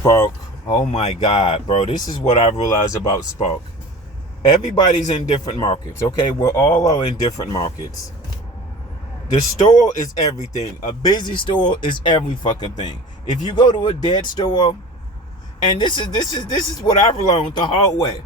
Spark. Oh my God, bro. This is what I realized about Spark. Everybody's in different markets, okay? We're all are in different markets. The store is everything. A busy store is every fucking thing. If you go to a dead store, and this is what I've learned the hard way.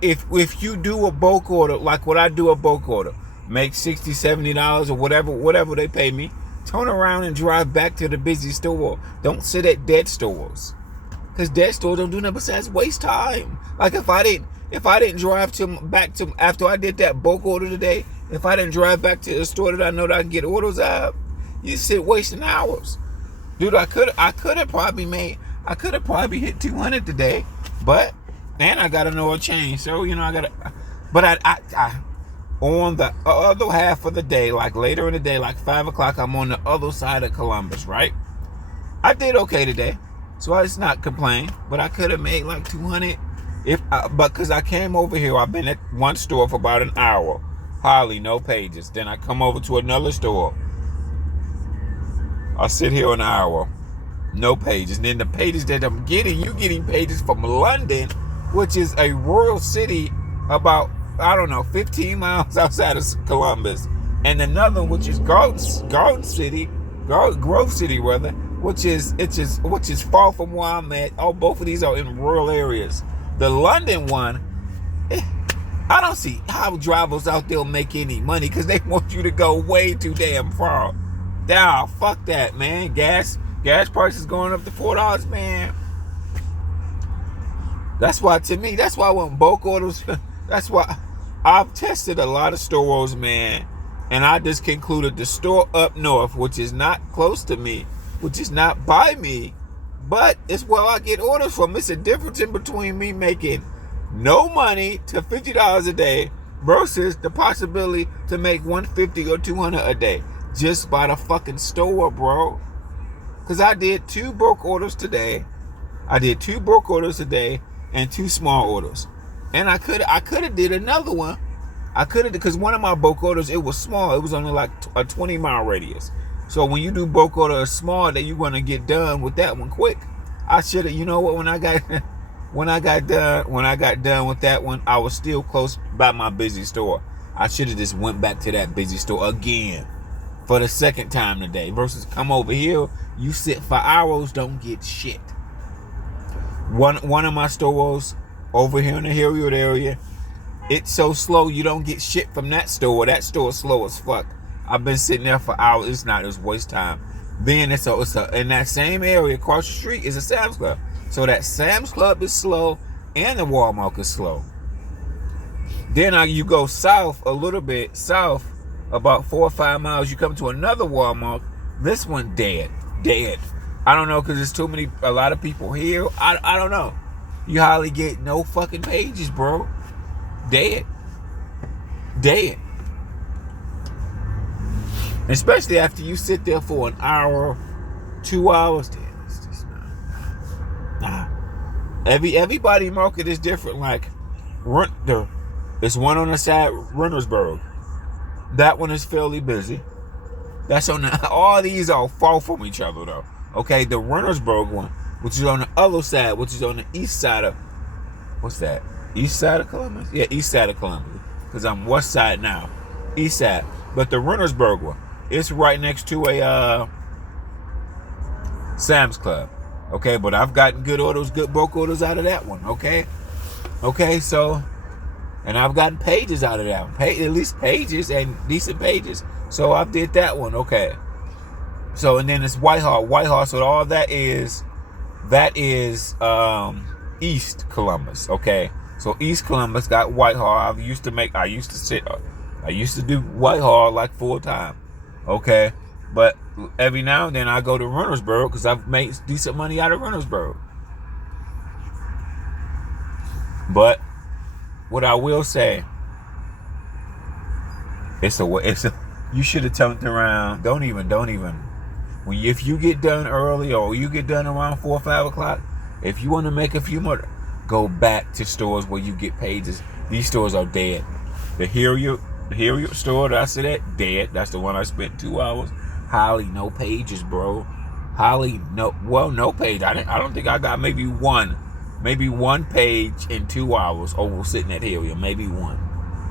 If you do a bulk order, like what I do a bulk order, make $60, $70 or whatever they pay me, turn around and drive back to the busy store. Don't sit at dead stores. Because dead stores don't do nothing besides waste time. Like if I didn't drive back to after I did that bulk order today, if I didn't drive back to the store that I know that I can get orders out, you sit wasting hours. Dude, I could have probably hit 200 today, but and I got an oil change. So, you know, but I on the other half of the day, like later in the day, like 5 o'clock, I'm on the other side of Columbus, right? I did okay today. So I just not complain, but I could have made like 200 but because I came over here, I've been at one store for about an hour, hardly no pages. Then I come over to another store. I sit here an hour, no pages. And then the pages that I'm getting, you getting pages from London, which is a rural city about, I don't know, 15 miles outside of Columbus, and another which is Grove City rather. Which is far from where I'm at. Oh, both of these are in rural areas. The London one, I don't see how drivers out there make any money because they want you to go way too damn far. Nah, fuck that, man. Gas prices going up to $4, man. That's why when bulk orders, that's why I've tested a lot of stores, man, and I just concluded the store up north, which is not close to me, which is not by me, but it's where I get orders from. It's a difference in between me making no money to $50 a day versus the possibility to make $150 or $200 a day just by the fucking store, bro. Because I did 2 bulk orders today. I did 2 bulk orders today and 2 small orders. And I could have did another one. I could have, because one of my bulk orders, it was small. It was only like a 20-mile radius. So when you do bulk order small, that you're gonna get done with that one quick. I should have, you know what? When I got done with that one, I was still close by my busy store. I should have just went back to that busy store again for the second time today. Versus come over here, you sit for hours, don't get shit. One of my stores over here in the Hilliard area, it's so slow you don't get shit from that store. That store is slow as fuck. I've been sitting there for hours. It's waste time. Then it's in that same area across the street is a Sam's Club. So that Sam's Club is slow and the Walmart is slow. Then you go south a little bit, south about 4 or 5 miles, you come to another Walmart. This one dead. I don't know, because there's a lot of people here. I don't know. You hardly get no fucking pages, bro. Dead. Especially after you sit there for an hour, 2 hours. Damn, it's just nah. Everybody market is different. Like, there's one on the side, Rentersburg. That one is fairly busy. That's on all these are far from each other though. Okay, the Rentersburg one, which is on the other side, which is on the east side of, what's that? East side of Columbus? Yeah, east side of Columbus. Because I'm west side now. East side. But the Rentersburg one, it's right next to a Sam's Club. Okay, but I've gotten good bulk orders out of that one. Okay, so, and I've gotten pages out of that one. At least pages and decent pages. So I did that one. Okay. So, and then it's Whitehall. So all that is East Columbus. Okay. So East Columbus got Whitehall. I used to do Whitehall like full time. Okay. But every now and then I go to Rentersburg because I've made decent money out of Rentersburg. But what I will say, you should have turned around. Don't even. If you get done early or you get done around 4 or 5 o'clock, if you want to make a few more, go back to stores where you get pages. These stores are dead. The Hilliard store that I said at, dead. That's the one I spent 2 hours. Hardly no pages, bro. Holly, no page. I don't think I got maybe one page in 2 hours over sitting at area. Maybe one.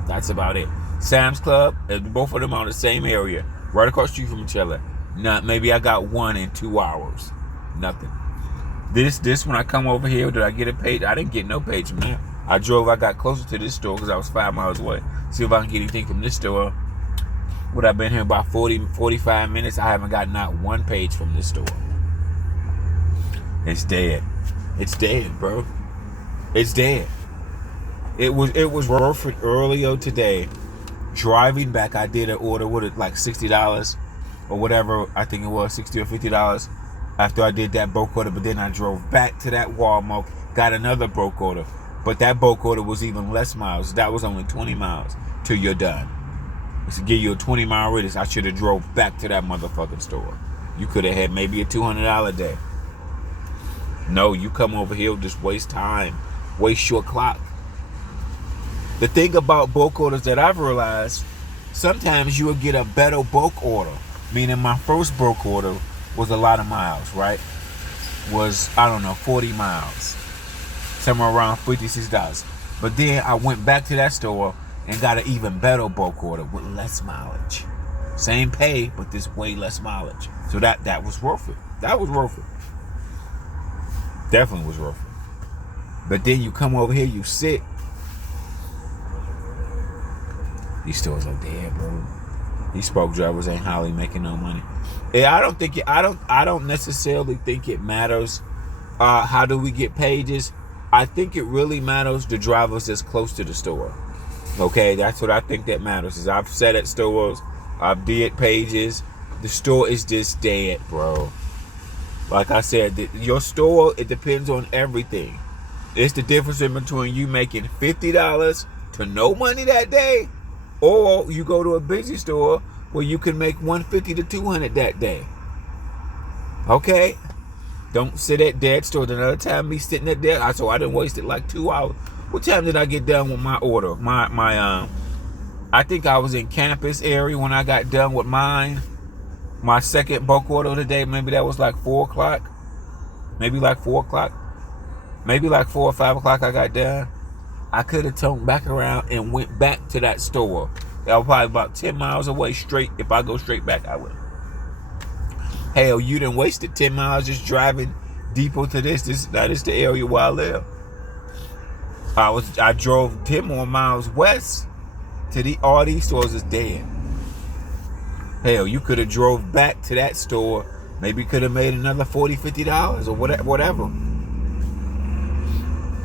That's about it. Sam's Club, both of them on the same area, right across the street from each other. Maybe I got one in 2 hours. Nothing. This when I come over here, did I get a page? I didn't get no page from that. I got closer to this store because I was 5 miles away. See if I can get anything from this store. Would I've been here about 45 minutes? I haven't got not one page from this store. It's dead. It's dead, bro. It's dead. It was worth it earlier today. Driving back, I did an order with it like $60 or whatever. I think it was $60 or $50 after I did that bulk order. But then I drove back to that Walmart, got another bulk order. But that bulk order was even less miles. That was only 20 miles till you're done. It's to give you a 20-mile radius. I should have drove back to that motherfucking store. You could have had maybe a $200 day. No, you come over here, just waste time, waste your clock. The thing about bulk orders that I've realized, sometimes you will get a better bulk order. Meaning my first bulk order was a lot of miles, right? Was, I don't know, 40 miles. Somewhere around $56. But then I went back to that store and got an even better bulk order with less mileage. Same pay, but this way less mileage. So that was worth it. That was worth it. Definitely was worth it. But then you come over here, you sit. These stores are dead, bro. These spoke drivers ain't hardly making no money. Yeah, I don't necessarily think it matters. How do we get pages? I think it really matters the drivers that's close to the store. Okay, that's what I think that matters. Is I've sat at stores, I've did pages. The store is just dead, bro. Like I said, your store, it depends on everything. It's the difference in between you making $50 to no money that day, or you go to a busy store where you can make $150 to $200 that day. Okay? Don't sit at dead stores. Another time me sitting at dead, so I done wasted like 2 hours. What time did I get done with my order? I think I was in campus area when I got done with mine. My second bulk order of the day, maybe that was like 4 o'clock. Maybe like 4 o'clock. Maybe like 4 or 5 o'clock I got done. I could have turned back around and went back to that store. That was probably about 10 miles away straight. If I go straight back, I would. Hell, you done wasted 10 miles just driving deeper to this. That is the area where I live. I drove 10 more miles west to all these stores is dead. Hell, you could have drove back to that store. Maybe could have made another $40, $50 or whatever.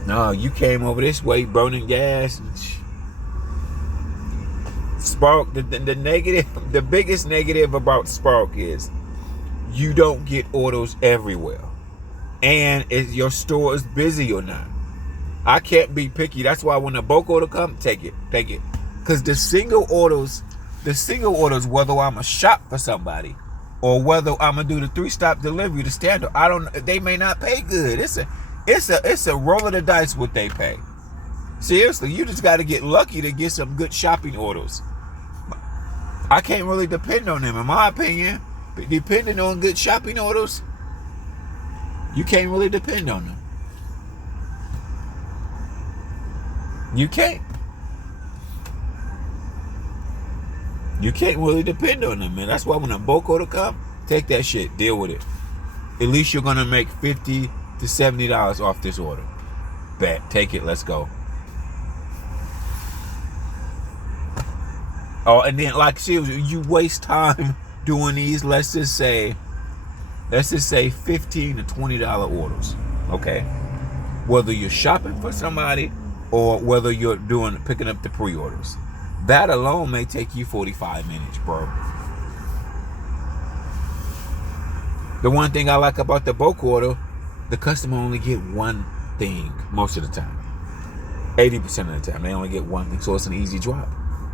No, you came over this way burning gas. Spark, the negative, the biggest negative about Spark is you don't get orders everywhere. And if your store is busy or not. I can't be picky. That's why when the bulk order comes, take it. Because the single orders, whether I'm a shop for somebody or whether I'm gonna do the 3-stop delivery, the standard, they may not pay good. It's a roll of the dice what they pay. Seriously, you just got to get lucky to get some good shopping orders. I can't really depend on them, in my opinion. But depending on good shopping orders, you can't really depend on them. You can't. You can't really depend on them, man. That's why when a bulk order comes, take that shit, deal with it. At least you're gonna make $50 to $70 off this order. Bet, take it, let's go. Oh, and then like seriously, you waste time doing these. Let's just say $15 to $20 orders. Okay, whether you're shopping for somebody or whether you're picking up the pre-orders. That alone may take you 45 minutes, bro. The one thing I like about the bulk order, the customer only get one thing most of the time. 80% of the time, they only get one thing. So it's an easy drop.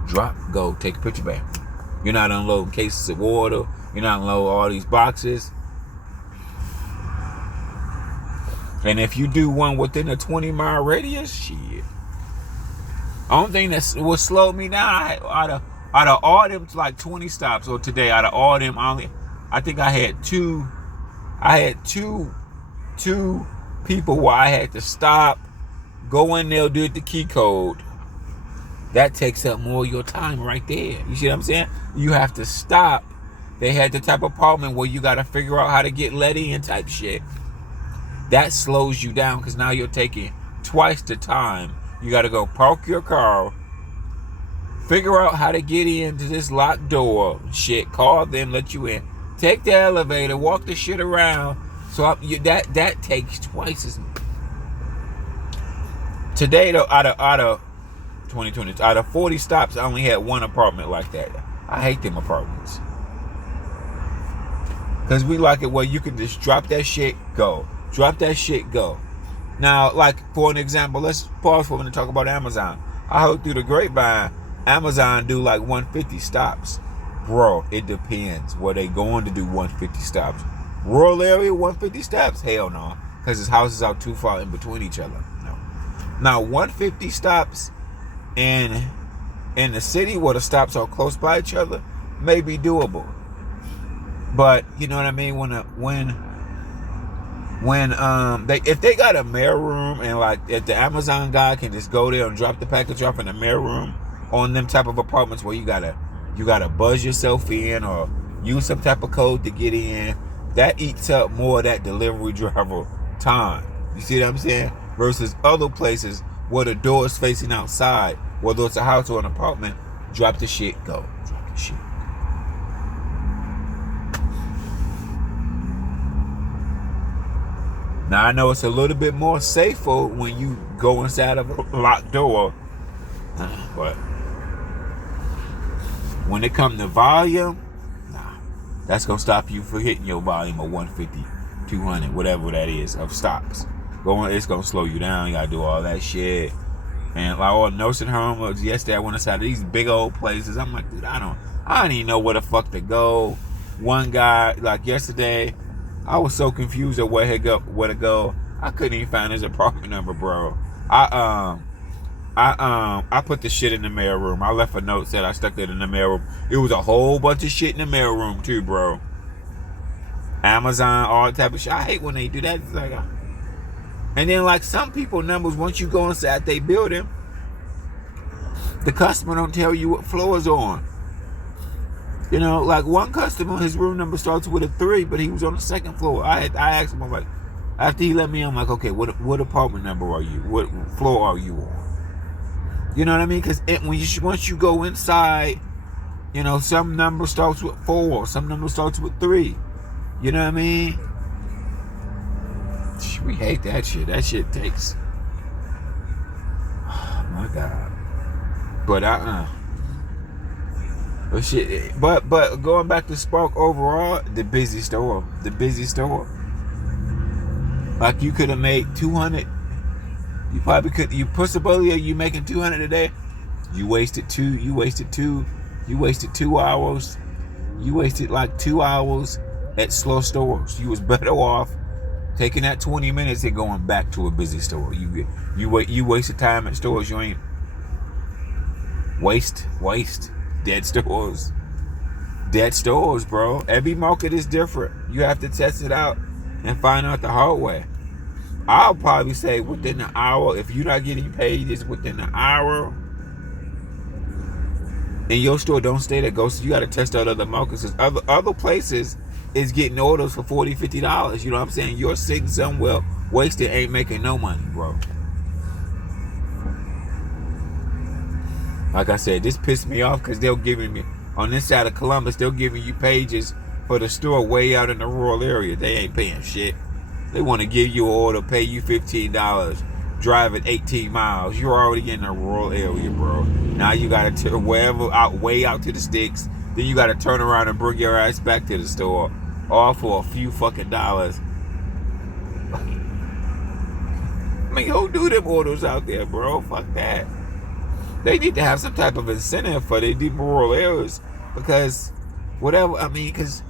Drop, go, take a picture back. You're not unloading cases of water. You're not unloading all these boxes. And if you do one within a 20-mile radius, shit. Only thing that will slow me down, out of all them like 20 stops, or today, out of all them, I think I had two I had two people where I had to stop, go in there, do the key code. That takes up more of your time right there. You see what I'm saying? You have to stop. They had the type of apartment where you got to figure out how to get let in type shit. That slows you down because now you're taking twice the time. You got to go park your car, figure out how to get into this locked door, shit, call them, let you in, take the elevator, walk the shit around. So that takes twice as much. Today, though, out of 2020, out of 40 stops, I only had one apartment like that. I hate them apartments. Because we like it where you can just drop that shit, go. Drop that shit, go. Now, like, for an example, let's pause for a minute and talk about Amazon. I heard through the grapevine, Amazon do like 150 stops. Bro, it depends where they going to do 150 stops. Rural area, 150 stops? Hell no. Because his houses are too far in between each other. No. Now, 150 stops in the city where the stops are close by each other may be doable. But you know what I mean? If they got a mail room and like if the Amazon guy can just go there and drop the package off in the mail room on them type of apartments where you gotta buzz yourself in or use some type of code to get in, that eats up more of that delivery driver time. You see what I'm saying? Versus other places where the door is facing outside, whether it's a house or an apartment, drop the shit, go. Drop the shit. Now I know it's a little bit more safer when you go inside of a locked door, but when it comes to volume, nah, that's gonna stop you from hitting your volume of 150, 200, whatever that is of stops. It's gonna slow you down. You gotta do all that shit. And like all nursing homes, yesterday I went inside of these big old places. I'm like, dude, I don't even know where the fuck to go. One guy, like yesterday, I was so confused at where to go. I couldn't even find his apartment number, bro. I put the shit in the mail room. I left a note said I stuck it in the mail room. It was a whole bunch of shit in the mail room too, bro. Amazon, all type of shit. I hate when they do that. It's like, and then like some people numbers, once you go inside they building, the customer don't tell you what floor is on. You know, like one customer, his room number starts with a 3, but he was on the second floor. I asked him, I'm like, after he let me in, I'm like, okay, what apartment number are you? What floor are you on? You know what I mean? Because once you go inside, you know, some number starts with 4, some number starts with 3. You know what I mean? We hate that shit. That shit takes. Oh my God. But But shit. But going back to Spark overall, the busy store. Like you could have made 200. You probably could. You possibility of you making 200 a day. You wasted 2. You wasted 2 hours. You wasted like 2 hours at slow stores. You was better off taking that 20 minutes and going back to a busy store. You wasted time at stores. You ain't waste. Dead stores, bro. Every market is different. You have to test it out and find out the hard way. I'll probably say within an hour, if you're not getting paid, it's within an hour. In your store, don't stay there. So you got to test out other markets. Other places is getting orders for $40, $50. You know what I'm saying? You're sitting somewhere wasted, ain't making no money, bro. Like I said, this pissed me off because they're giving me, on this side of Columbus, they're giving you pages for the store way out in the rural area. They ain't paying shit. They want to give you an order, pay you $15, drive it 18 miles. You're already in a rural area, bro. Now you got to way out to the sticks. Then you got to turn around and bring your ass back to the store, all for a few fucking dollars. I mean, who do them orders out there, bro? Fuck that. They need to have some type of incentive for the deep rural areas because whatever, I mean, because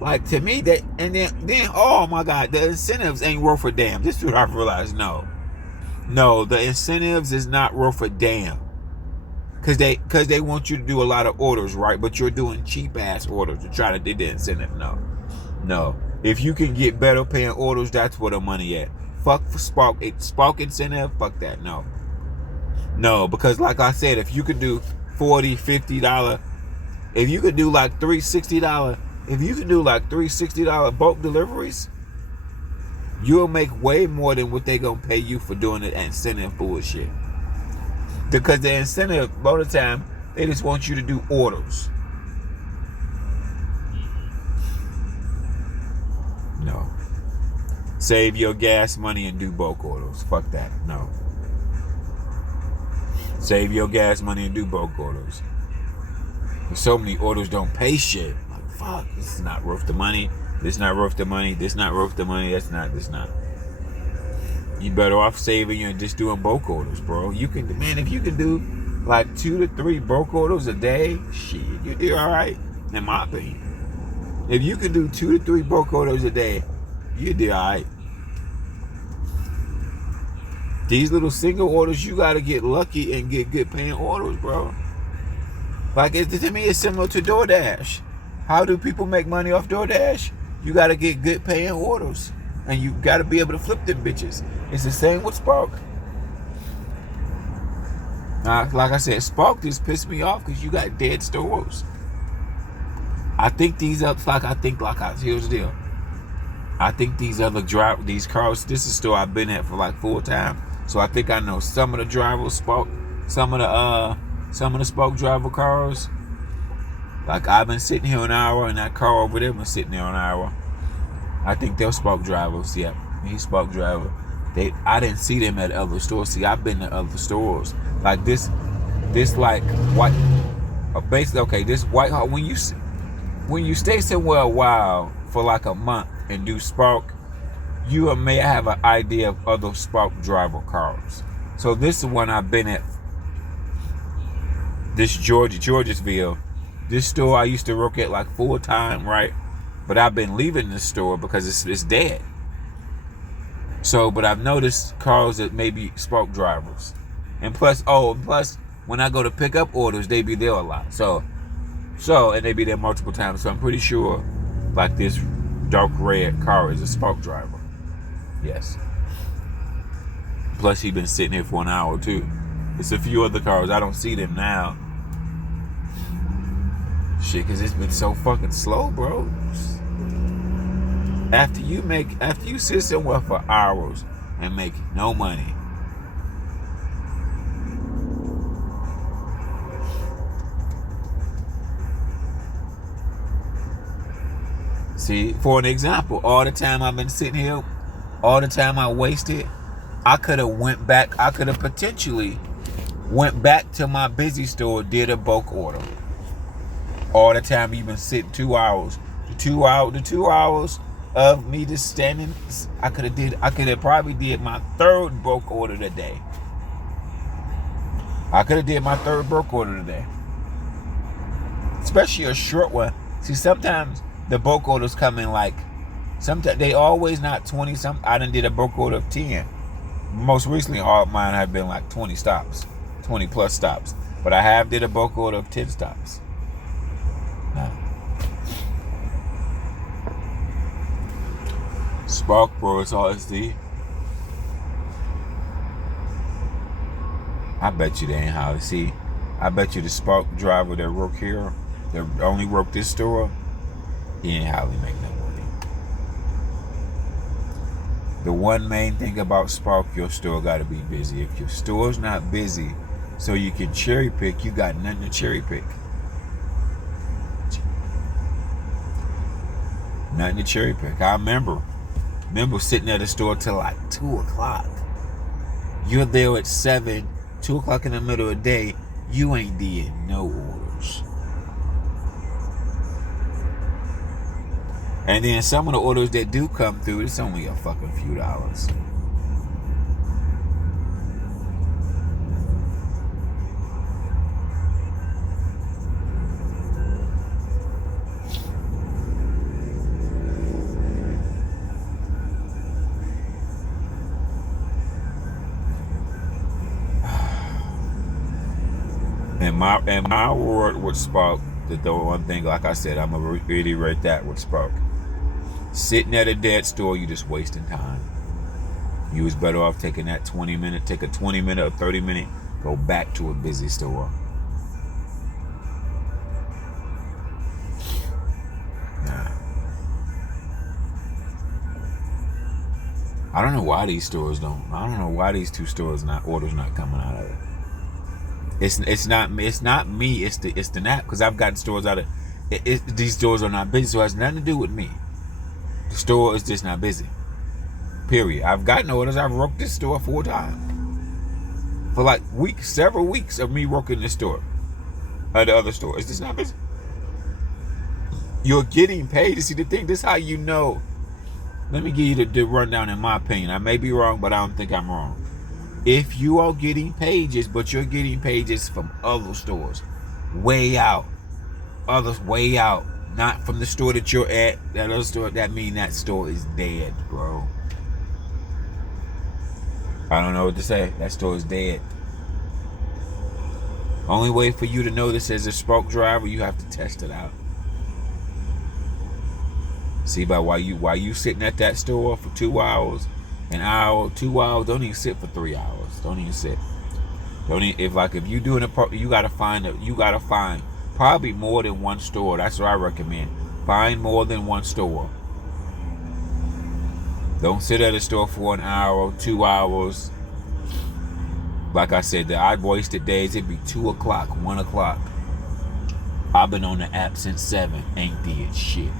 like to me, that and then oh my God, the incentives ain't worth a damn. This is what I've realized. No, the incentives is not worth a damn because they want you to do a lot of orders, right? But you're doing cheap ass orders to try to do the incentive. No, If you can get better paying orders, that's where the money at. Fuck for Spark. Spark incentive, fuck that. No, because like I said, if you could do $40, $50, if you could do like $360, if you could do like $360 bulk deliveries, you'll make way more than what they gonna pay you for doing the incentive bullshit. Because the incentive, most of the time, they just want you to do orders. No. Save your gas money and do bulk orders. Fuck that. No. Save your gas money and do bulk orders. So many orders don't pay shit. Like, fuck, this is not worth the money. This not worth the money. This not worth the money. This not. You better off saving and just doing bulk orders, bro. You can, man, if you can do like 2 to 3 bulk orders a day, shit, you do all right, in my opinion. If you can do 2 to 3 bulk orders a day, you do all right. These little single orders, you got to get lucky and get good paying orders, bro. Like, to me, it's similar to DoorDash. How do people make money off DoorDash? You got to get good paying orders. And you got to be able to flip them bitches. It's the same with Spark. Like I said, Spark just pissed me off because you got dead stores. I think these here's the deal. I think these cars, this is a store I've been at for like full time. So I think I know some of the drivers, some of the Spark driver cars. Like, I've been sitting here an hour and that car over there been sitting there an hour. I think they're Spark drivers. Yep, he's Spark driver. I didn't see them at other stores. See, I've been to other stores. Like this like white. Basically, okay, this white. When you stay somewhere a while for like a month and do Spark, you may have an idea of other Spark driver cars. So this is one I've been at. This Georgesville. This store I used to work at like full time, right? But I've been leaving this store because it's dead. So, but I've noticed cars that may be Spark drivers. And plus, when I go to pick up orders, they be there a lot. So, and they be there multiple times. So I'm pretty sure, like, this dark red car is a Spark driver. Yes. Plus, he been sitting here for an hour too. It's a few other cars. I don't see them now. Shit, cause it's been so fucking slow, bro. After you sit somewhere for hours and make no money. See, for an example, all the time I've been sitting here, all the time I wasted, I could have potentially went back to my busy store, did a bulk order. All the time you've been sitting 2 hours. The 2 hours of me just standing, I could have probably did my 3rd bulk order today. Especially a short one. See, sometimes the bulk orders come in like, sometimes they always not 20 something. I done did a bulk order of 10. Most recently, all of mine have been like 20 stops, 20 plus stops. But I have did a bulk order of 10 stops. Spark, bro, it's all SD. I bet you they ain't how to see. I bet you the Spark driver that work here, that only work this store, he ain't hardly make no money. The one main thing about Spark, your store gotta be busy. If your store's not busy, so you can cherry pick, you got nothing to cherry pick. Nothing to cherry pick. I remember sitting at the store till like 2 o'clock. You're there at 7, 2 o'clock in the middle of the day, you ain't did no orders. And then some of the orders that do come through, it's only a fucking few dollars. In my word with Spark, the one thing, like I said, I'm gonna reiterate that with Spark. Sitting at a dead store, you just wasting time. You was better off taking that 20-minute, take a 20-minute or 30-minute, go back to a busy store. Nah. I don't know why these stores don't. I don't know why these two stores orders not coming out of it. It's not me. It's the NAP, because I've gotten stores out of it. These stores are not busy, so it has nothing to do with me. The store is just not busy. Period. I've gotten orders. I've worked this store 4 times for like several weeks of me working this store. At the other store, it's just not busy. You're getting paid to see the thing. This is how you know. Let me give you the rundown. In my opinion, I may be wrong, but I don't think I'm wrong. If you are getting pages, but you're getting pages from other stores, way out, others way out, not from the store that you're at, that other store, that means that store is dead, bro. I don't know what to say. That store is dead. Only way for you to know this as a Spoke driver, you have to test it out. See, by while you sitting at that store for 2 hours, an hour, 2 hours, don't even sit for 3 hours. Don't even sit. If you doing you gotta find probably more than one store. That's what I recommend. Find more than one store. Don't sit at a store for an hour, 2 hours. Like I said, I've wasted days. It'd be 2 o'clock, 1 o'clock. I've been on the app since 7. Ain't did shit.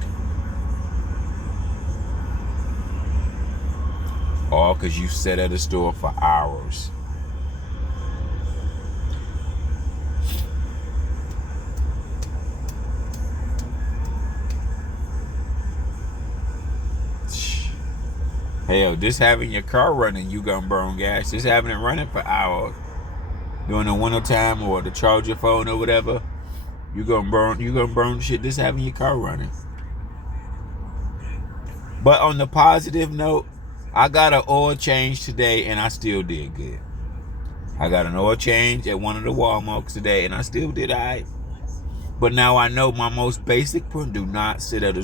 All because you sat at a store for hours. Hell, just having your car running, you gonna burn gas. Just having it running for hours during the winter time, or to charge your phone or whatever, you gonna burn shit just having your car running. But on the positive note, I got an oil change today and I still did good. I got an oil change at one of the Walmarts today and I still did alright. But now I know my most basic point: do not sit at a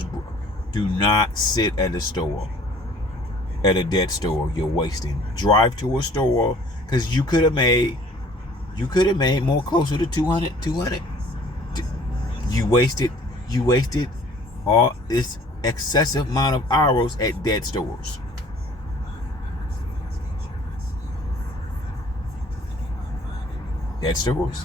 store, at a dead store. You're wasting. Drive to a store, because you could have made more, closer to 200. You wasted all this excessive amount of hours at dead stores. Dead stores.